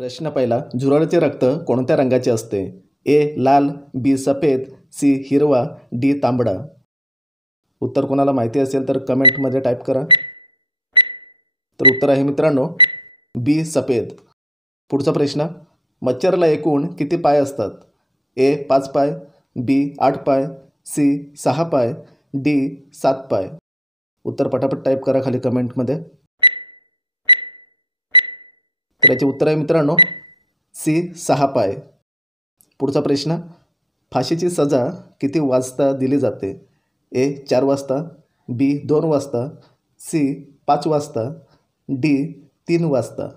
प्रश्न पहिला, झुरळाचे रक्त कोणत्या रंगाचे असते? ए लाल, बी सफेद, सी हिरवा, डी तांबडा. उत्तर कोणाला माहिती असेल तर कमेंटमध्ये टाईप करा. तर उत्तर आहे मित्रांनो बी सफेद. पुढचा प्रश्न, मच्छरला एकूण किती पाय असतात? ए 5 पाय, बी 8 पाय, सी 6 पाय, डी 7 पाय. उत्तर पटापट टाईप करा खाली कमेंटमध्ये. तर याचे उत्तर आहे मित्रांनो सी 6 पाय. पुढचा प्रश्न, फाशीची सजा किती वाजता दिली जाते? ए 4 वाजता, बी 2 वाजता, सी 5 वाजता, डी 3 वाजता.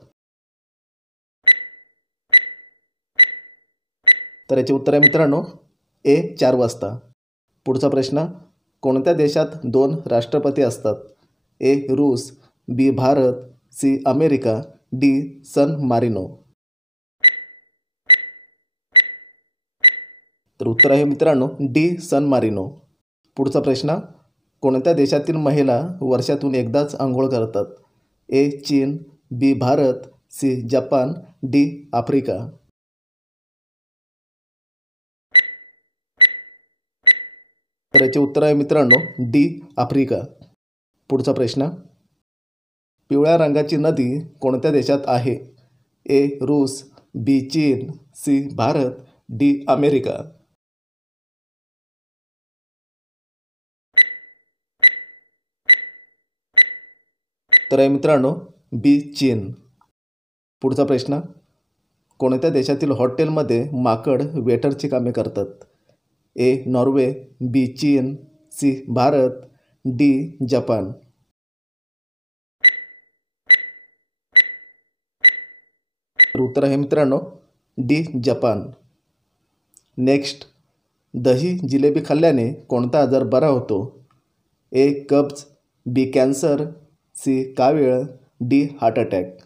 तर याचे उत्तर आहे मित्रांनो ए 4 वाजता. पुढचा प्रश्न, कोणत्या देशात 2 राष्ट्रपती असतात? ए रूस, बी भारत, सी अमेरिका, डी सन मारिनो. तर उत्तर आहे मित्रांनो डी सन मारिनो. पुढचा प्रश्न, कोणत्या देशातील महिला वर्षातून एकदाच आंघोळ करतात? ए चीन, बी भारत, सी जपान, डी आफ्रिका. तर याचे उत्तर आहे मित्रांनो डी आफ्रिका. पुढचा प्रश्न, पिवळ्या रंगाची नदी कोणत्या देशात आहे? ए रूस, बी चीन, सी भारत, डी अमेरिका. तर आहे मित्रांनो बी चीन. पुढचा प्रश्न, कोणत्या देशातील हॉटेलमध्ये माकड वेटरची कामे करतात? ए नॉर्वे, बी चीन, सी भारत, डी जपान. तर उत्तर आहे मित्रांनो डी जपान. नेक्स्ट, दही जिलेबी खाल्ल्याने कोणता आजार बरा होतो? ए कब्ज, बी कॅन्सर, सी कावीळ, डी हार्ट अटॅक.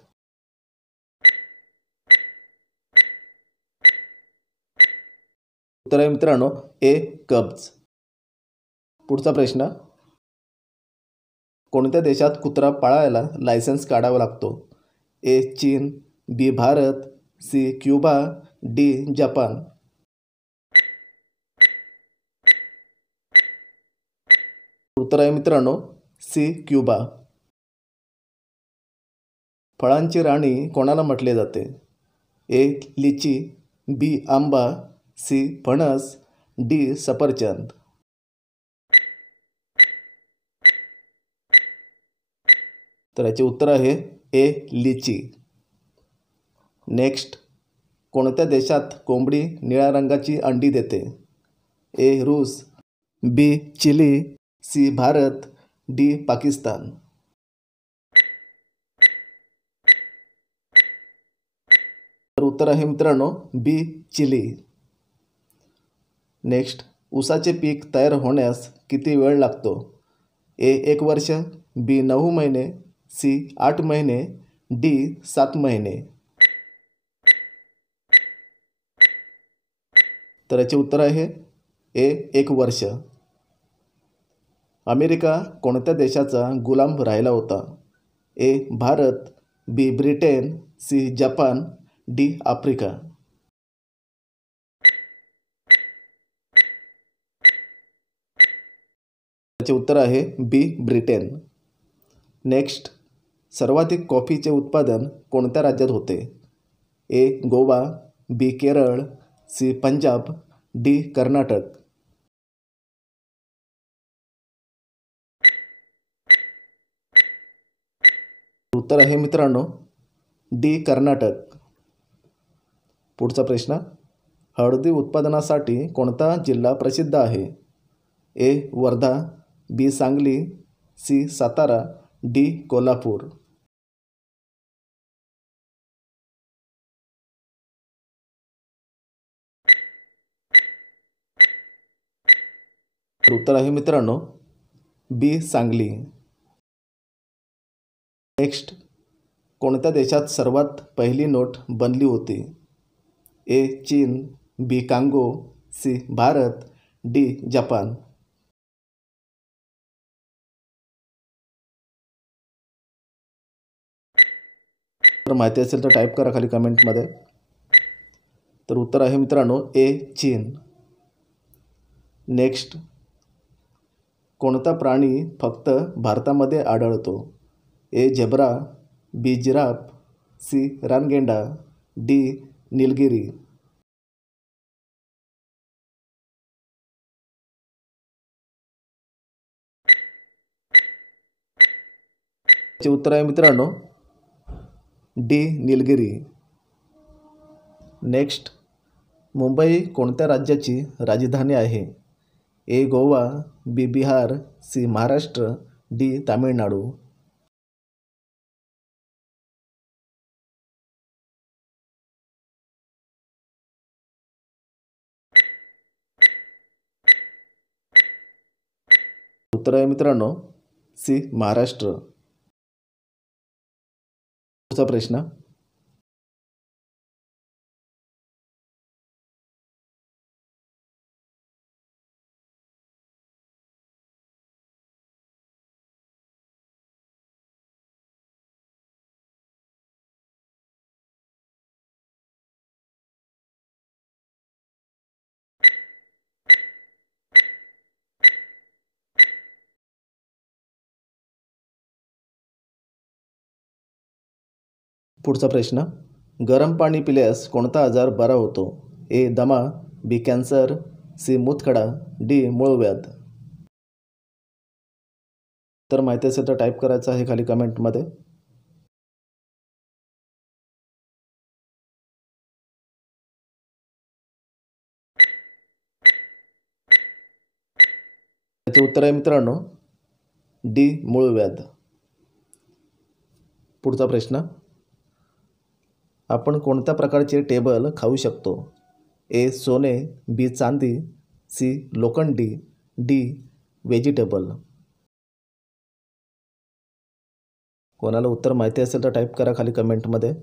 उत्तर आहे मित्रांनो ए कब्ज. पुढचा प्रश्न, कोणत्या देशात कुत्रा पाळायला लायसन्स काढावा लागतो? ए चीन, B Bharat, C Cuba, D जपान. उत्तर आहे मित्रांनो सी क्युबा. फळांची राणी कोणाला म्हटले जाते? ए लिची, बी आंबा, सी फणस, डी सफरचंद. तर याचे उत्तर आहे ए लिची. नेक्स्ट, कोणत्या देशात कोंबडी निळ्या रंगाची अंडी देते? ए रूस, B Chile, C Bharat, D Pakistan. तर उत्तर आहे मित्रांनो बी चिली. नेक्स्ट, ऊसाचे पीक तयार होण्यास किती वेळ लागतो? ए 1 वर्ष, बी 9 महिने, सी 8 महिने, डी 7 महिने. तर याचे उत्तर आहे ए 1 वर्ष. अमेरिका कोणत्या देशाचा गुलाम राहिला होता? A Bharat, B Britain, C जपान, डी आफ्रिका. त्याचे उत्तर आहे बी ब्रिटन. नेक्स्ट, सर्वाधिक कॉफीचे उत्पादन कोणत्या राज्यात होते? ए गोवा, बी केरळ, सी पंजाब, डी कर्नाटक. उत्तर आहे मित्रांनो डी कर्नाटक. पुढचा प्रश्न, हळदी उत्पादनासाठी कोणता जिल्हा प्रसिद्ध आहे? ए वर्धा, बी सांगली, सी सातारा, डी कोल्हापूर. उत्तर आहे मित्रांनो बी सांगली. नेक्स्ट, कोणत्या देशात सर्वात पहिली नोट बनली होती? ए चीन, B Congo, C Bharat, D जपान. तर माहिती असेल तर टाईप करा खाली कमेंटमध्ये. तर उत्तर आहे मित्रांनो ए चीन. नेक्स्ट, कोणता प्राणी फक्त भारतामध्ये आढळतो? ए झेब्रा, बी जिराफ, सी रानगेंडा, डी निलगिरी. याचे उत्तर आहे मित्रांनो डी निलगिरी. नेक्स्ट, मुंबई कोणत्या राज्याची राजधानी आहे? ए गोवा, बी बिहार, सी महाराष्ट्र, डी तामिळनाडू. उत्तर आहे मित्रांनो सी महाराष्ट्र. पुढचा प्रश्न, गरम पाणी पिल्यास कोणता आजार बरा होतो? ए दमा, बी कॅन्सर, सी मूतखडा, डी मूळव्याध. तर माहिती असेल तर टाईप करायचं आहे खाली कमेंटमध्ये. त्याचे उत्तर आहे मित्रांनो डी मूळव्याध. पुढचा प्रश्न, आपण कोणत्या प्रकारचे टेबल खाऊ शकतो? ए सोने, बी चांदी, सी लोखंडी, डी व्हेजिटेबल. कोणाला उत्तर माहिती असेल तर टाईप करा खाली कमेंटमध्ये.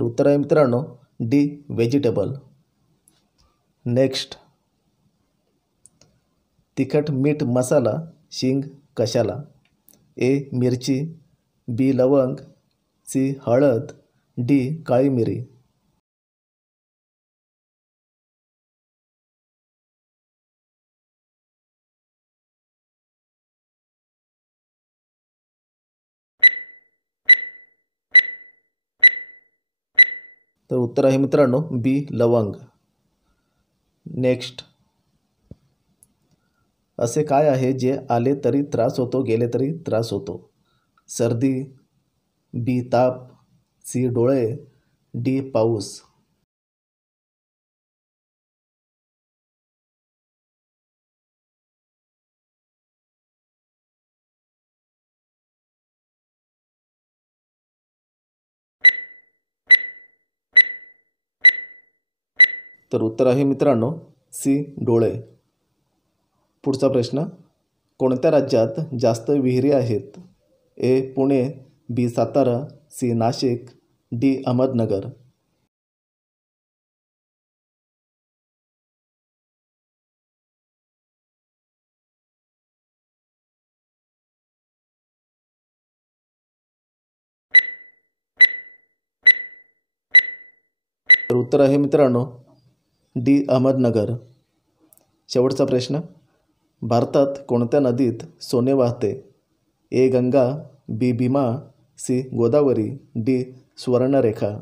उत्तर आहे मित्रांनो डी व्हेजिटेबल. नेक्स्ट, तिखट मीठ मसाला शिंग कशाला? ए मिरची, बी लवंग, सी हळद, डी काळी मिरी. तर उत्तर आहे मित्रांनो बी लवंग. नेक्स्ट, असे काय आहे जे आले तरी त्रास होतो, गेले तरी त्रास होतो? सर्दी, बी ताप, सी डोळे, डी पाऊस. तर उत्तर आहे मित्रांनो सी डोळे. पुढचा प्रश्न, कोणत्या राज्यात जास्त विहिरी आहेत? ए पुणे, बी सातारा, सी नाशिक, डी अहमदनगर. तर उत्तर आहे मित्रांनो डी अहमदनगर. शेवटचा प्रश्न, भारतात कोणत्या नदीत सोने वाहते? ए गंगा, बी भीमा, सी गोदावरी, डी सुवर्णरेखा.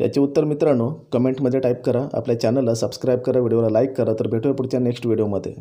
याचे उत्तर मित्रांनो कमेंटमध्ये टाईप करा. आपल्या चॅनलला सबस्क्राईब करा, व्हिडिओला लाईक करा. तर भेटूया पुढच्या नेक्स्ट व्हिडिओमध्ये.